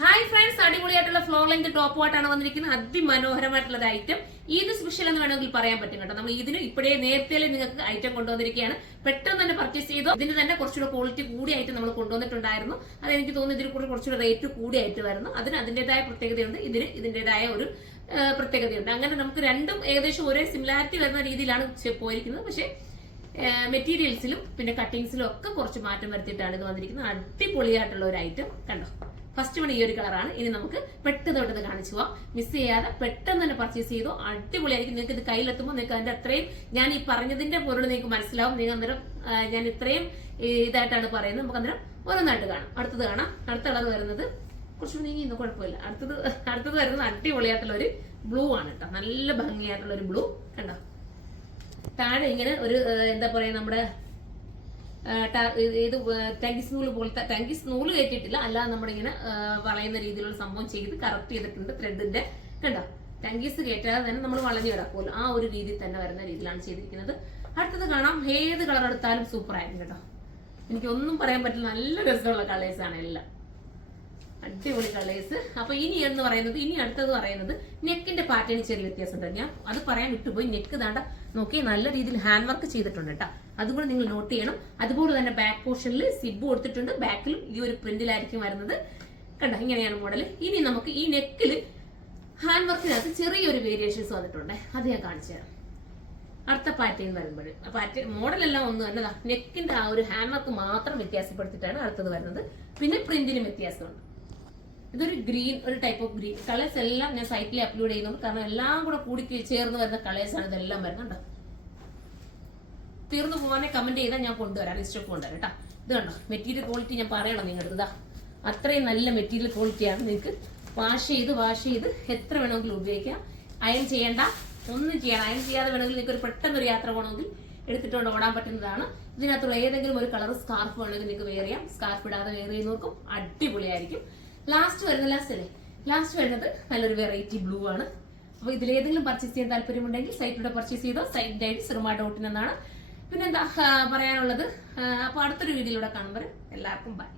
Hi friends, അടിപൊളിയായിട്ടുള്ള floor length top വാട്ടാണ് വന്നിരിക്കുന്നത്. അതിമനോഹരമായിട്ടുള്ള ഒരു ഐറ്റം. ഈദ് സ്പെഷ്യൽ എന്ന് വേണമെങ്കിൽ പറയാൻ പറ്റും കേട്ടോ. നമ്മൾ ഇതിന് ഇപ്പോഴേ നേരത്തെ നിങ്ങൾക്ക് ഐറ്റം കൊണ്ടുവന്നിരിക്കുകയാണ്. പെട്ടെന്ന് തന്നെ പർച്ചേസ് ചെയ്തു. ഇതിന് തന്നെ കുറച്ചുകൂടെ ക്വാളിറ്റി കൂടിയ ഐറ്റം നമ്മൾ കൊണ്ടുവന്നിട്ടുണ്ടായിരുന്നു. അതെനിക്ക് തോന്നുന്നു ഇതിൽ കൂടെ കുറച്ചുകൂടെ റേറ്റ് കൂടിയ ആയിട്ട് വരുന്നു. അതിന് അതിന്റേതായ പ്രത്യേകതയുണ്ട്, ഇതിന് ഇതിന്റേതായ ഒരു പ്രത്യേകതയുണ്ട്. അങ്ങനെ നമുക്ക് രണ്ടും ഏകദേശം ഒരേ സിമിലാരിറ്റി വരുന്ന രീതിയിലാണ് പോയിരിക്കുന്നത്. പക്ഷേ മെറ്റീരിയൽസിലും പിന്നെ കട്ടിങ്സിലും ഒക്കെ കുറച്ച് മാറ്റം വരുത്തിയിട്ടാണ് ഇത് വന്നിരിക്കുന്നത്. അടിപൊളിയായിട്ടുള്ള ഒരു ഐറ്റം കണ്ടോ. ഫസ്റ്റ് വൺ ഈ ഒരു കളറാണ്. ഇനി നമുക്ക് പെട്ടെന്ന് തൊട്ടത് കാണിച്ചു പോവാം. മിസ് ചെയ്യാതെ പെട്ടെന്ന് തന്നെ പർച്ചേസ് ചെയ്തു. അടിപൊളിയായിരിക്കും. നിങ്ങൾക്ക് ഇത് കയ്യിലെത്തുമ്പോൾ നിങ്ങൾക്ക് അതിന്റെ അത്രയും ഞാൻ ഈ പറഞ്ഞതിന്റെ പൊരുൾ നിങ്ങൾക്ക് മനസ്സിലാവും. നിങ്ങൾ അന്നേരം ഞാൻ ഇത്രയും ഇതായിട്ടാണ് പറയുന്നത്. നമുക്ക് അന്നേരം ഓരോന്നായിട്ട് കാണാം. അടുത്തത് കാണാം. അടുത്ത കളർ വരുന്നത് കുറച്ചുകൂടി നീങ്ങി ഇന്ന് കുഴപ്പമില്ല. അടുത്തത് വരുന്നത് അടിപൊളിയായിട്ടുള്ള ഒരു ബ്ലൂ ആണ് കേട്ടോ. നല്ല ഭംഗിയായിട്ടുള്ള ഒരു ബ്ലൂ കണ്ടോ. താഴെ ഇങ്ങനെ ഒരു എന്താ പറയാ നമ്മുടെ ഇത് ടങ്കിസ് നൂല് പോലത്തെ, ടങ്കിസ് നൂല് കയറ്റിയിട്ടില്ല, അല്ലാതെ നമ്മുടെ ഇങ്ങനെ വളയുന്ന രീതിയിലുള്ള സംഭവം ചെയ്ത് കറക്റ്റ് ചെയ്തിട്ടുണ്ട്. ത്രെഡിന്റെ കണ്ടോ, ടങ്കിസ് കയറ്റാതെ തന്നെ നമ്മൾ വളഞ്ഞു കിടക്കുമല്ലോ, ആ ഒരു രീതിയിൽ തന്നെ വരുന്ന രീതിയിലാണ് ചെയ്തിരിക്കുന്നത്. അടുത്തത് കാണാം. ഏത് കളർ എടുത്താലും സൂപ്പർ ആയിരിക്കും കേട്ടോ. എനിക്കൊന്നും പറയാൻ പറ്റില്ല. നല്ല രസമുള്ള കളേഴ്സ് ആണ് എല്ലാം. അടിപൊളി കളേഴ്സ്. അപ്പൊ ഇനി അടുത്തത് പറയുന്നത് നെക്കിന്റെ പാറ്റേൺ ചെറിയ വ്യത്യാസമുണ്ട്. ഞാൻ അത് പറയാൻ വിട്ടുപോയി. നെക്ക് ദാണ്ട നോക്കി നല്ല രീതിയിൽ ഹാൻഡ് വർക്ക് ചെയ്തിട്ടുണ്ട് കേട്ടോ. അതുകൂടെ നിങ്ങൾ നോട്ട് ചെയ്യണം. അതുപോലെ തന്നെ ബാക്ക് പോർഷനിൽ സിബ് കൊടുത്തിട്ടുണ്ട്. ബാക്കിലും ഈ ഒരു പ്രിന്റിലായിരിക്കും വരുന്നത് കണ്ടോ. ഇങ്ങനെയാണ് മോഡൽ. ഇനി നമുക്ക് ഈ നെക്കിൽ ഹാൻഡ് വർക്കിനകത്ത് ചെറിയൊരു വേരിയേഷൻസ് വന്നിട്ടുണ്ട്. അത് ഞാൻ കാണിച്ചു തരാം. അടുത്ത പാറ്റേൺ വരുമ്പോൾ മോഡലെല്ലാം ഒന്നും തന്നെ നെക്കിന്റെ ആ ഒരു ഹാൻഡ് വർക്ക് മാത്രം വ്യത്യാസപ്പെടുത്തിയിട്ടാണ് അടുത്തത് വരുന്നത്. പിന്നെ പ്രിന്റിലും വ്യത്യാസമുണ്ട്. ഇതൊരു ഗ്രീൻ, ഒരു ടൈപ്പ് ഓഫ് ഗ്രീൻ. കളേഴ്സ് എല്ലാം ഞാൻ സൈറ്റിൽ അപ്ലോഡ് ചെയ്യുന്നുണ്ട്. കാരണം എല്ലാം കൂടെ കൂടി ചേർന്ന് വരുന്ന കളേഴ്സ് ആണ് ഇതെല്ലാം വരുന്നുണ്ട്. തീർന്നു പോകാനെ കമന്റ് ചെയ്താൽ ഞാൻ കൊണ്ടുവരാം, ലിസ്റ്റൊക്കെ കൊണ്ടുവരാം കേട്ടോ. ഇത് കണ്ടോ, മെറ്റീരിയൽ ക്വാളിറ്റി ഞാൻ പറയണം നിങ്ങളുടെ. ഇതാ അത്രയും നല്ല മെറ്റീരിയൽ ക്വാളിറ്റിയാണ്. നിങ്ങൾക്ക് വാഷ് ചെയ്ത് എത്ര വേണമെങ്കിലും ഉപയോഗിക്കാം. അയൺ ചെയ്യേണ്ട, ഒന്നും ചെയ്യണം. അയൺ ചെയ്യാതെ വേണമെങ്കിൽ നിങ്ങൾക്ക് ഒരു പെട്ടെന്ന് ഒരു യാത്ര പോകണമെങ്കിൽ എടുത്തിട്ടുകൊണ്ട് ഓടാൻ പറ്റുന്നതാണ്. ഇതിനകത്തുള്ള ഏതെങ്കിലും ഒരു കളർ സ്കാർഫ് വേണമെങ്കിൽ നിങ്ങൾക്ക് വെയർ ചെയ്യാം. സ്കാർഫ് ഇടാതെ വെയർ ചെയ്യുന്നവർക്കും അടിപൊളിയായിരിക്കും. ലാസ്റ്റ് വരുന്നത് നല്ലൊരു വെറൈറ്റി ബ്ലൂ ആണ്. അപ്പൊ ഇതിലേതെങ്കിലും പർച്ചേസ് ചെയ്യാൻ താല്പര്യമുണ്ടെങ്കിൽ സൈറ്റിലൂടെ പർച്ചേസ് ചെയ്തോ. സൈറ്റ് ഐഡി surma.in എന്നാണ്. പിന്നെന്താ പറയാനുള്ളത്. അപ്പൊ അടുത്തൊരു വീഡിയോയിലൂടെ കാണുമ്പോൾ എല്ലാവർക്കും ബൈ.